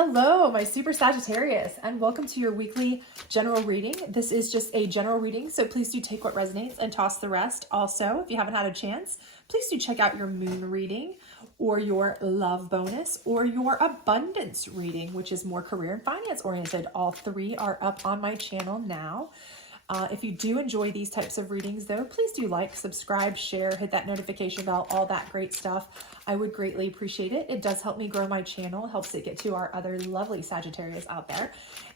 Hello, my Super Sagittarius, and welcome to your weekly general reading. This is just a general reading, so please do take what resonates and toss the rest. Also, if you haven't had a chance, please do check out your moon reading or your love bonus or your abundance reading, which is more career and finance oriented. All three are up on my channel now. If you do enjoy these types of readings, though, please do like, subscribe, share, hit that notification bell, all that great stuff. I would greatly appreciate it. It does help me grow my channel, helps it get to our other lovely Sagittarius out there.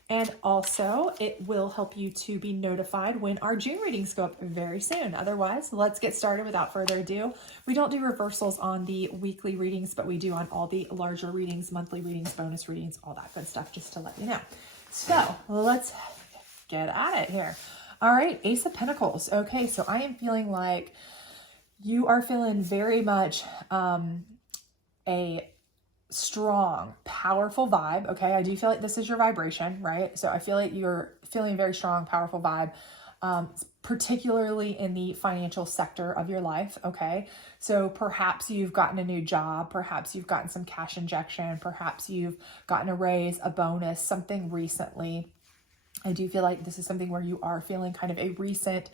And also, it will help you to be notified when our June readings go up very soon. Otherwise, let's get started without further ado. We don't do reversals on the weekly readings, but we do on all the larger readings, monthly readings, bonus readings, all that good stuff, just to let you know. So let's get at it here. All right, Ace of Pentacles. Okay, so I am feeling like you are feeling very much a strong, powerful vibe. Okay, I do feel like this is your vibration, right? So I feel like you're feeling a very strong, powerful vibe, particularly in the financial sector of your life. Okay, so perhaps you've gotten a new job, perhaps you've gotten some cash injection, perhaps you've gotten a raise, a bonus, something recently. I do feel like this is something where you are feeling kind of a recent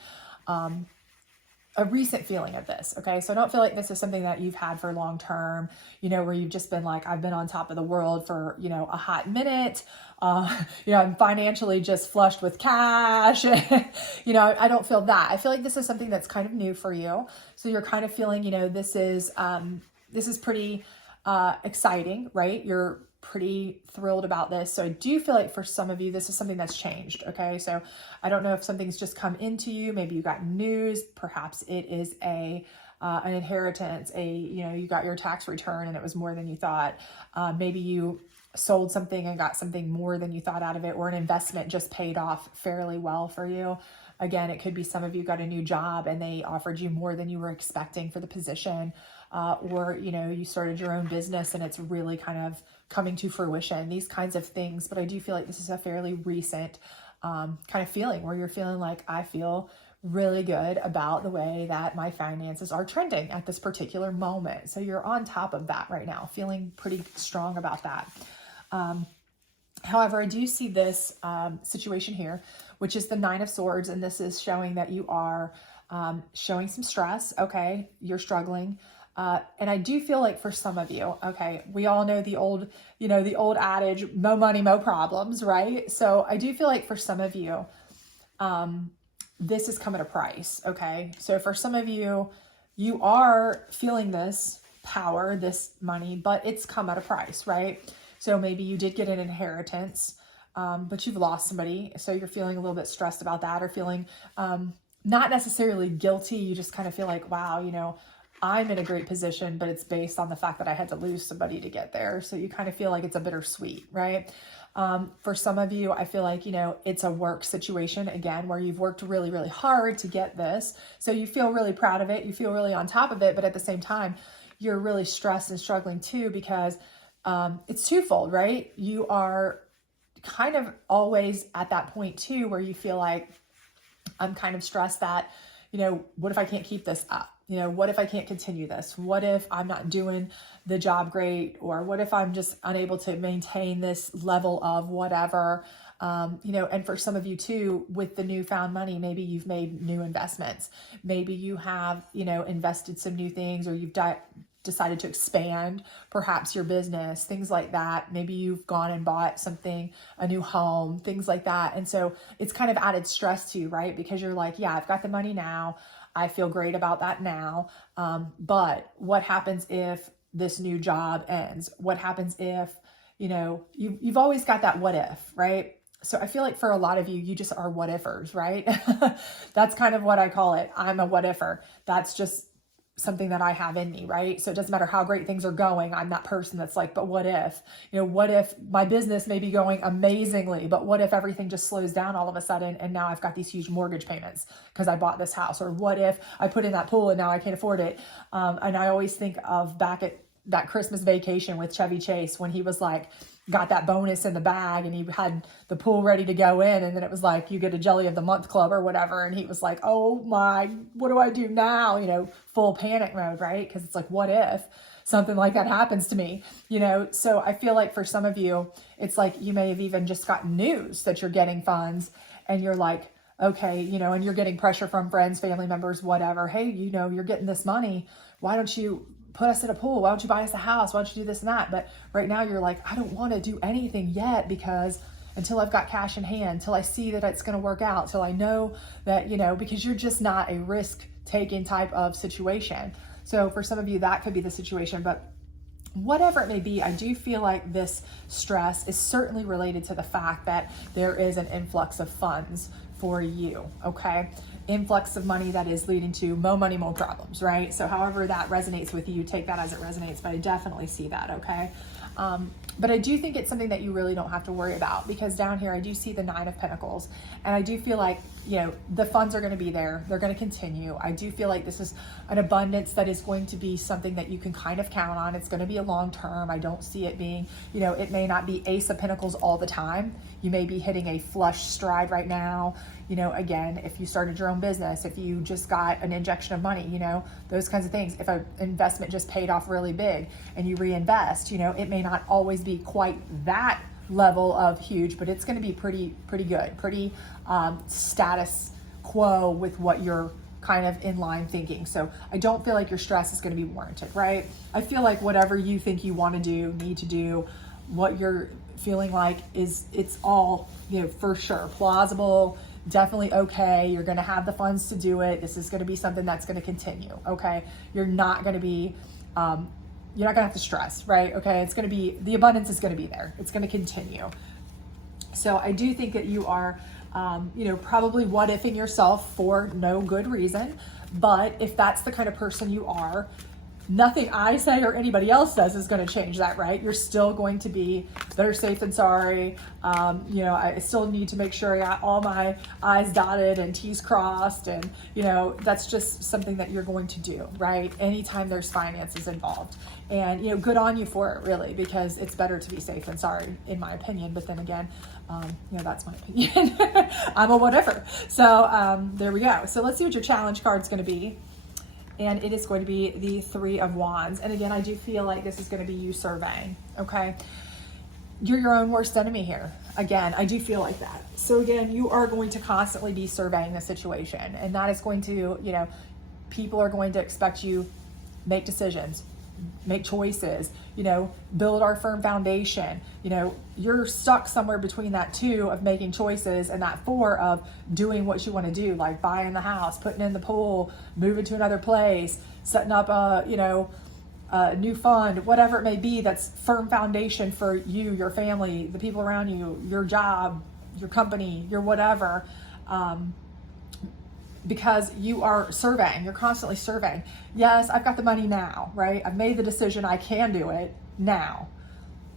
feeling of this. Okay. So I don't feel like this is something that you've had for long term, you know, where you've just been like, I've been on top of the world for, you know, a hot minute. I'm financially just flushed with cash. You know, I don't feel that. I feel like this is something that's kind of new for you. So you're kind of feeling, you know, this is pretty exciting, right? You're pretty thrilled about this. So I do feel like for some of you, this is something that's changed. Okay. So I don't know if something's just come into you. Maybe you got news. Perhaps it is an inheritance, you got your tax return and it was more than you thought. Maybe you sold something and got something more than you thought out of it, or an investment just paid off fairly well for you. Again, it could be some of you got a new job and they offered you more than you were expecting for the position. Or, you know, you started your own business and it's really kind of coming to fruition, these kinds of things. But I do feel like this is a fairly recent kind of feeling where you're feeling like, I feel really good about the way that my finances are trending at this particular moment. So you're on top of that right now, feeling pretty strong about that. However, I do see this situation here, which is the Nine of Swords. And this is showing that you are showing some stress. Okay, you're struggling. And I do feel like for some of you, okay, we all know the old adage, mo money, mo problems, right? So I do feel like for some of you, this is come at a price. Okay. So for some of you, you are feeling this power, this money, but it's come at a price, right? So maybe you did get an inheritance, but you've lost somebody. So you're feeling a little bit stressed about that, or feeling, not necessarily guilty. You just kind of feel like, wow, you know, I'm in a great position, but it's based on the fact that I had to lose somebody to get there. So you kind of feel like it's a bittersweet, right? For some of you, I feel like, you know, it's a work situation again, where you've worked really, really hard to get this. So you feel really proud of it. You feel really on top of it, but at the same time, you're really stressed and struggling too, because it's twofold, right? You are kind of always at that point too, where you feel like, I'm kind of stressed that, you know, what if I can't keep this up? You know, what if I can't continue this? What if I'm not doing the job great? Or what if I'm just unable to maintain this level of whatever? And for some of you too, with the newfound money, maybe you've made new investments. Maybe you have, you know, invested some new things, or you've decided to expand perhaps your business, things like that. Maybe you've gone and bought something, a new home, things like that. And so it's kind of added stress to you, right? Because you're like, yeah, I've got the money now. I feel great about that now. But what happens if this new job ends? What happens if, you know, you've always got that what if, right? So I feel like for a lot of you, you just are what ifers, right? That's kind of what I call it. I'm a what ifer. That's just something that I have in me, right? So it doesn't matter how great things are going. I'm that person that's like, but what if, you know, what if my business may be going amazingly, but what if everything just slows down all of a sudden and now I've got these huge mortgage payments because I bought this house? Or what if I put in that pool and now I can't afford it? And I always think of back at that Christmas Vacation with Chevy Chase, when he was like, got that bonus in the bag and he had the pool ready to go in. And then it was like, you get a jelly of the month club or whatever. And he was like, oh my, what do I do now? You know, full panic mode, right? Because it's like, what if? something like that happens to me, So I feel like for some of you, it's like you may have even just gotten news that you're getting funds and you're like, okay, and you're getting pressure from friends, family members, whatever. Hey, you're getting this money. Why don't you put us in a pool? Why don't you buy us a house? Why don't you do this and that? But right now you're like, I don't want to do anything yet because until I've got cash in hand, till I see that it's going to work out, till I know that, because you're just not a risk taking type of situation. So for some of you, that could be the situation, but whatever it may be, I do feel like this stress is certainly related to the fact that there is an influx of funds for you, okay? Influx of money that is leading to more money, more problems, right? So however that resonates with you, take that as it resonates, but I definitely see that, okay? But I do think it's something that you really don't have to worry about, because down here I do see the 9 of Pentacles, and I do feel like, the funds are going to be there. They're going to continue. I do feel like this is an abundance that is going to be something that you can kind of count on. It's going to be a long term. I don't see it being, it may not be Ace of Pentacles all the time. You may be hitting a flush stride right now. Again, if you started your own business, if you just got an injection of money, those kinds of things. If an investment just paid off really big and you reinvest, it may not always be quite that level of huge, but it's going to be pretty good, pretty status quo with what you're kind of in line thinking. So I don't feel like your stress is going to be warranted, right? I feel like whatever you think you want to do, need to do, what you're feeling like it's all, for sure plausible, definitely okay. You're going to have the funds to do it. This is going to be something that's going to continue. Okay. You're not going to be, you're not going to have to stress, right? Okay. It's going to be, the abundance is going to be there. It's going to continue. So I do think that you are, probably what ifing yourself for no good reason. But if that's the kind of person you are, nothing I say or anybody else says is going to change that, right? You're still going to be better safe than sorry. I still need to make sure I got all my I's dotted and T's crossed. And, that's just something that you're going to do, right? Anytime there's finances involved. And, good on you for it, really, because it's better to be safe than sorry, in my opinion. But then again, that's my opinion. I'm a whatever. So there we go. So let's see what your challenge card's going to be. And it is going to be the 3 of Wands. And again, I do feel like this is going to be you surveying, okay? You're your own worst enemy here. Again, I do feel like that. So again, you are going to constantly be surveying the situation. And that is going to, people are going to expect you make decisions, make choices, build our firm foundation. You're stuck somewhere between that 2 of making choices and that 4 of doing what you want to do, like buying the house, putting in the pool, moving to another place, setting up a new fund, whatever it may be. That's firm foundation for you, your family, the people around you, your job, your company, your whatever. Because you are surveying, you're constantly surveying. Yes, I've got the money now, right? I've made the decision, I can do it now.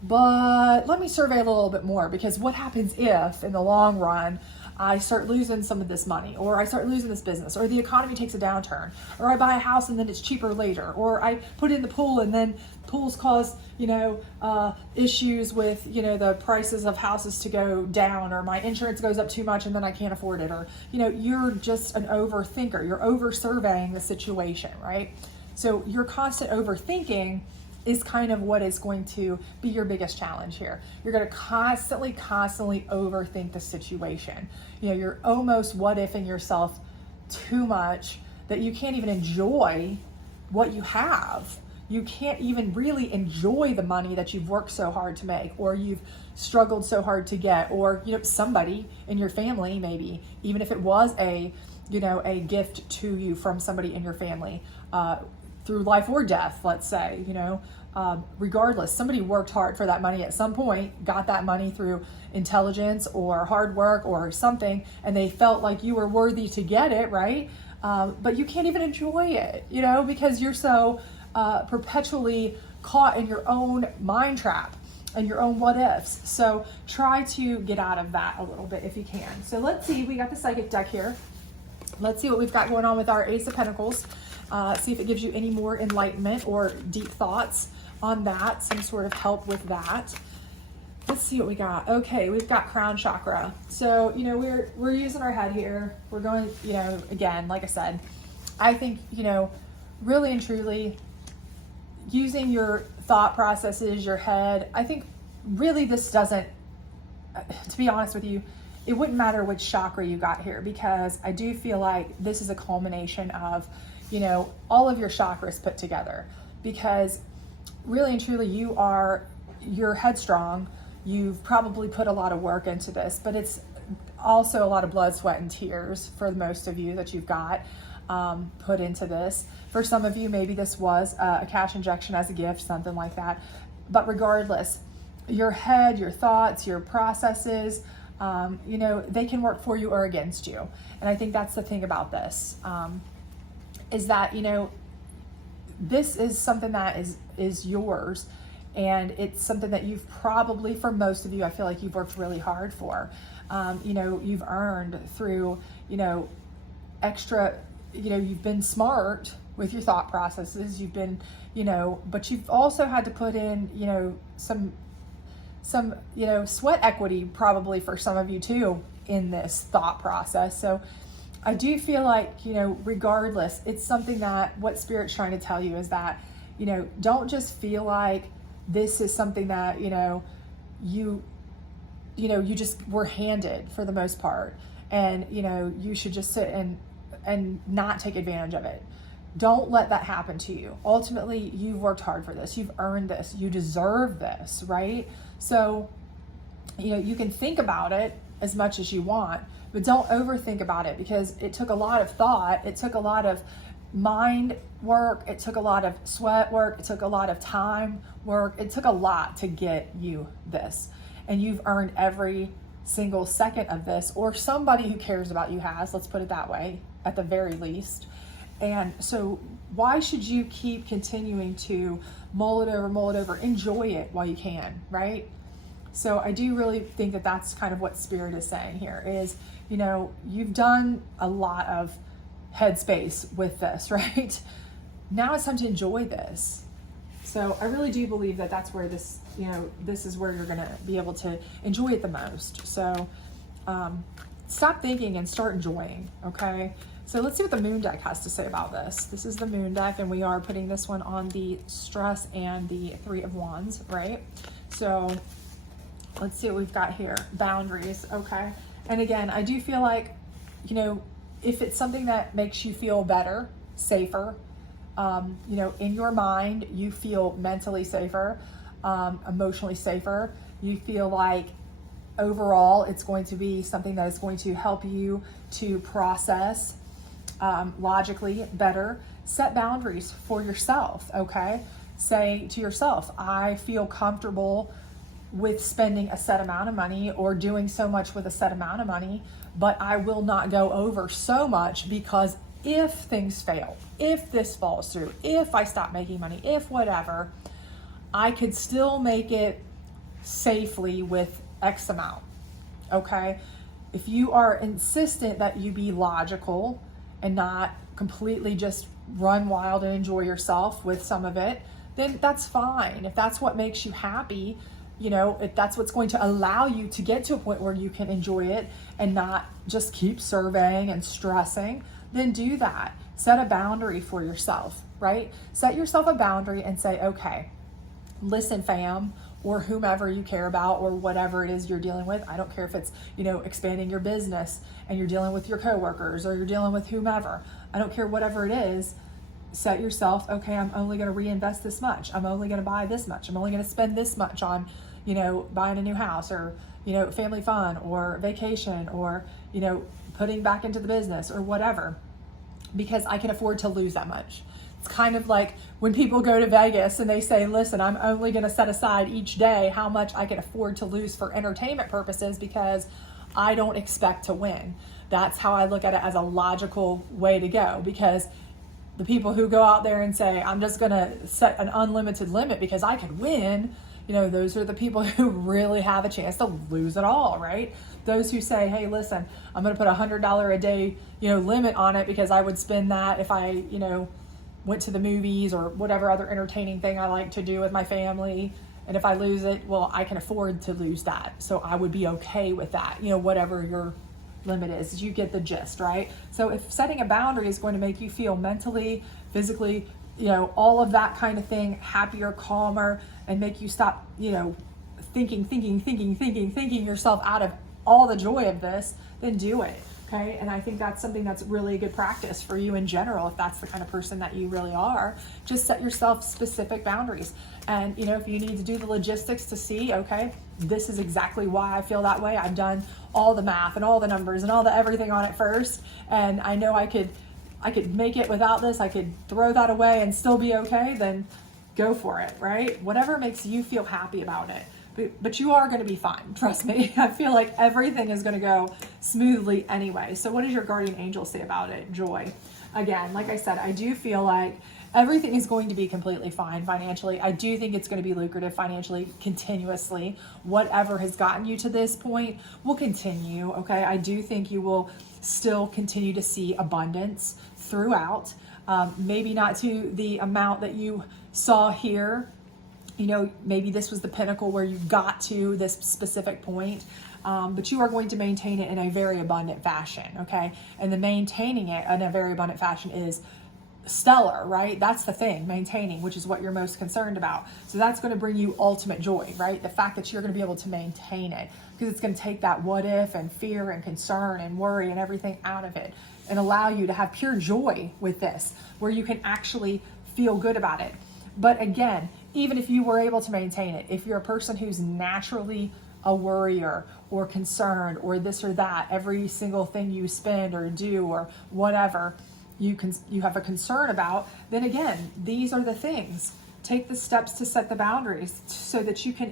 But let me survey a little bit more, because what happens if in the long run I start losing some of this money, or I start losing this business, or the economy takes a downturn, or I buy a house and then it's cheaper later, or I put in the pool and then pools cause, issues with, the prices of houses to go down, or my insurance goes up too much and then I can't afford it, or, you're just an overthinker. You're over surveying the situation, right? So your constant overthinking is kind of what is going to be your biggest challenge here. You're going to constantly overthink the situation. You're almost what ifing yourself too much that you can't even enjoy what you have. You can't even really enjoy the money that you've worked so hard to make, or you've struggled so hard to get, or, somebody in your family, maybe, even if it was a gift to you from somebody in your family, through life or death, let's say, regardless, somebody worked hard for that money at some point, got that money through intelligence or hard work or something, and they felt like you were worthy to get it, right? But you can't even enjoy it, because you're so perpetually caught in your own mind trap and your own what ifs. So try to get out of that a little bit if you can. So let's see, we got the psychic deck here. Let's see what we've got going on with our Ace of Pentacles. See if it gives you any more enlightenment or deep thoughts on that, some sort of help with that. Let's see what we got. Okay, we've got crown chakra. So, we're using our head here. We're going, again, like I said, I think, really and truly, using your thought processes, your head, I think really this doesn't, to be honest with you, it wouldn't matter which chakra you got here, because I do feel like this is a culmination of, all of your chakras put together. Because really and truly, you're headstrong. You've probably put a lot of work into this, but it's also a lot of blood, sweat, and tears for most of you that you've got put into this. For some of you, maybe this was a cash injection as a gift, something like that. But regardless, your head, your thoughts, your processes, they can work for you or against you. And I think that's the thing about this, is that, this is something that is yours. And it's something that you've probably, for most of you, I feel like you've worked really hard for. You've earned through, extra, you've been smart with your thought processes. You've been, but you've also had to put in, some sweat equity probably for some of you too in this thought process. So I do feel like, regardless, it's something that what Spirit's trying to tell you is that, don't just feel like this is something that, you just were handed for the most part, and, you should just sit and not take advantage of it. Don't let that happen to you. Ultimately, you've worked hard for this. You've earned this. You deserve this, right? So, you can think about it as much as you want, but don't overthink about it, because it took a lot of thought. It took a lot of mind work. It took a lot of sweat work. It took a lot of time work. It took a lot to get you this. And you've earned every single second of this, or somebody who cares about you has, let's put it that way, at the very least. And so why should you keep continuing to mull it over, enjoy it while you can, right? So I do really think that that's kind of what Spirit is saying here is, you've done a lot of headspace with this, right? Now it's time to enjoy this. So I really do believe that that's where this, this is where you're going to be able to enjoy it the most. So stop thinking and start enjoying, okay? So let's see what the Moon deck has to say about this. This is the Moon deck, and we are putting this one on the stress and the Three of Wands, right? So let's see what we've got here. Boundaries, okay? And again, I do feel like, if it's something that makes you feel better, safer, in your mind, you feel mentally safer, emotionally safer, you feel like overall it's going to be something that is going to help you to process logically better, set boundaries for yourself, okay? Say to yourself, I feel comfortable with spending a set amount of money or doing so much with a set amount of money, but I will not go over so much, because if things fail, if this falls through, if I stop making money, if whatever, I could still make it safely with X amount, okay? If you are insistent that you be logical and not completely just run wild and enjoy yourself with some of it, then that's fine. If that's what makes you happy, if that's what's going to allow you to get to a point where you can enjoy it and not just keep surveying and stressing, then do that. Set a boundary for yourself, right? Set yourself a boundary and say, okay, listen, fam, or whomever you care about, or whatever it is you're dealing with. I don't care if it's, expanding your business and you're dealing with your coworkers or you're dealing with whomever. I don't care, whatever it is. Set yourself, okay, I'm only going to reinvest this much. I'm only going to buy this much. I'm only going to spend this much on, buying a new house, or, family fun, or vacation, or, putting back into the business, or whatever, because I can afford to lose that much. It's kind of like when people go to Vegas and they say, listen, I'm only going to set aside each day how much I can afford to lose for entertainment purposes, because I don't expect to win. That's how I look at it, as a logical way to go, because the people who go out there and say, I'm just going to set an unlimited limit because I could win, those are the people who really have a chance to lose it all, right? Those who say, hey, listen, I'm going to put $100 a day, limit on it because I would spend that if I, went to the movies or whatever other entertaining thing I like to do with my family. And if I lose it, well, I can afford to lose that. So I would be okay with that, whatever your limit is. You get the gist, right? So if setting a boundary is going to make you feel mentally, physically, you know, all of that kind of thing, happier, calmer, and make you stop, you know, thinking yourself out of all the joy of this, then do it. Okay. And I think that's something that's really a good practice for you in general. If that's the kind of person that you really are, just set yourself specific boundaries. And, you know, if you need to do the logistics to see, okay, this is exactly why I feel that way. I've done all the math and all the numbers and all the everything on it first. And I know I could make it without this. I could throw that away and still be okay. Then go for it, right? Whatever makes you feel happy about it. But you are going to be fine. Trust me. I feel like everything is going to go smoothly anyway. So what does your guardian angel say about it? Joy. Again, like I said, I do feel like everything is going to be completely fine financially. I do think it's going to be lucrative financially continuously. Whatever has gotten you to this point will continue. Okay. I do think you will still continue to see abundance throughout. Maybe not to the amount that you saw here. You know, maybe this was the pinnacle where you got to this specific point, but you are going to maintain it in a very abundant fashion, okay? And the maintaining it in a very abundant fashion is stellar, right? That's the thing, maintaining, which is what you're most concerned about. So that's going to bring you ultimate joy, right? The fact that you're going to be able to maintain it, because it's going to take that what if and fear and concern and worry and everything out of it and allow you to have pure joy with this, where you can actually feel good about it. But again, even if you were able to maintain it, if you're a person who's naturally a worrier or concerned or this or that, every single thing you spend or do or whatever you have a concern about, then again, these are the things. Take the steps to set the boundaries so that you can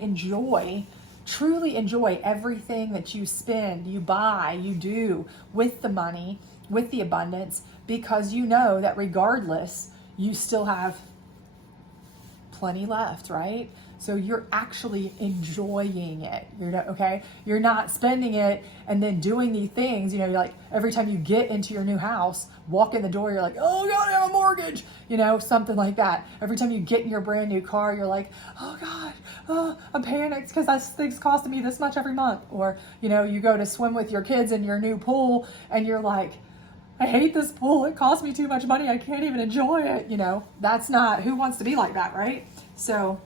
truly enjoy everything that you spend, you buy, you do with the money, with the abundance, because you know that regardless, you still have plenty left, right? So you're actually enjoying it. You're not spending it and then doing these things, you know, like every time you get into your new house, walk in the door, you're like, oh God, I have a mortgage, you know, something like that. Every time you get in your brand new car, you're like, oh God, I'm panicked because that thing's costing me this much every month. Or, you know, you go to swim with your kids in your new pool and you're like, I hate this pool. It costs me too much money. I can't even enjoy it. You know, that's not, who wants to be like that, right? So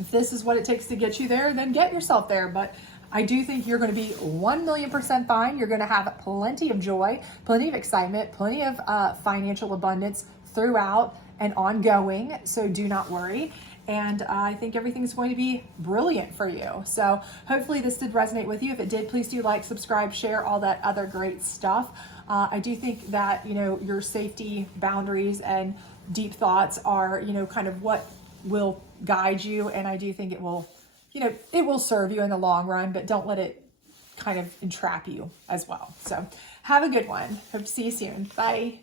if this is what it takes to get you there, then get yourself there. But I do think you're going to be 1,000,000% fine. You're going to have plenty of joy, plenty of excitement, plenty of financial abundance throughout and ongoing. So do not worry. And I think everything's going to be brilliant for you. So hopefully this did resonate with you. If it did, please do like, subscribe, share, all that other great stuff. I do think that, you know, your safety boundaries and deep thoughts are, you know, kind of what will guide you. And I do think it will, you know, it will serve you in the long run, but don't let it kind of entrap you as well. So have a good one. Hope to see you soon. Bye.